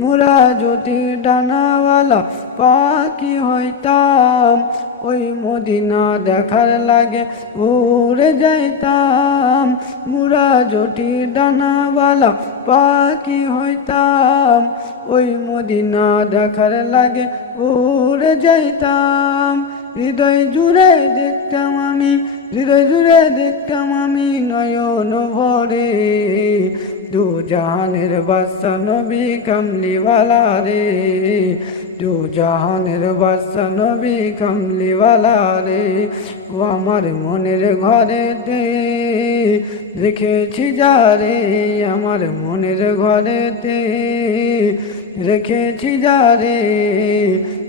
মোরা যদি ডানাওয়ালা পাখি হইতাম, ওই মদিনা দেখার লাগে উড়ে যাইতাম। মুরা জটি ডানাওয়ালা পাখি হইতাম, ওই মদিনা দেখার লাগে উড়ে যাইতাম। হৃদয় জুড়ে দেখতাম আমি, হৃদয় জুড়ে দেখতাম আমি নয়ন ভরে। দু জাহানের বাদশা নবী রে। দু জাহানের বাদশা নবী কামলিওয়ালা রে। ও আমার মনের ঘরেতে রেখেছি যারে আমার মনের ঘরেতে রেখেছি যারে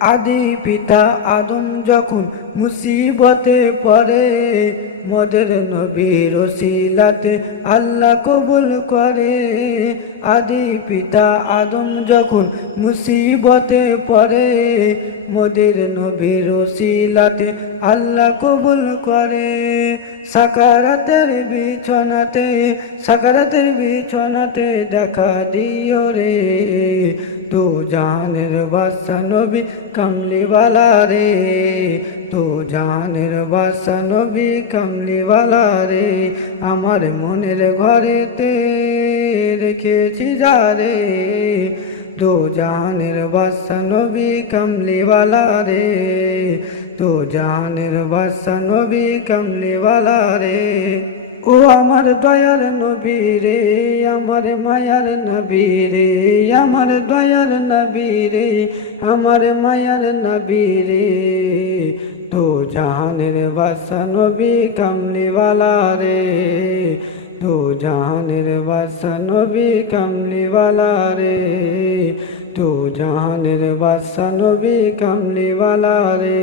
আদি পিতা আদম যখন মুসিবতে পড়ে, মদের নবীর ওসিলাতে আল্লাহ কবুল করে। আদি পিতা আদম যখন মুসিবতে পড়ে, মোদের নবীর ওসিলাতে আল্লাহ কবুল করে। সাকারাতের বিছনাতে সাকারাতের বিছনাতে দেখা দিও রে। তো জানের বাদশা নবী কামলিওয়ালা রে। তো জানের বাদশা নবী কামলিওয়ালা রে, আমার মনের ঘরেতে রেখেছি যারে তো জানের বাদশা নবী কামলিওয়ালা রে, তো জানের বাদশা নবী কামলিওয়ালা রে। ও আমার দয়ার নবী রে, আমার মায়ার নবী রে, আমার দয়ার নবী রে, আমার মায়ার নবী রে। তো জাহানের বাসা নবী কামলিওয়ালা রে, তো জাহানের বাসা নবী কামলিওয়ালা রে, তো জাহানের বাসা নবী কামলিওয়ালা রে।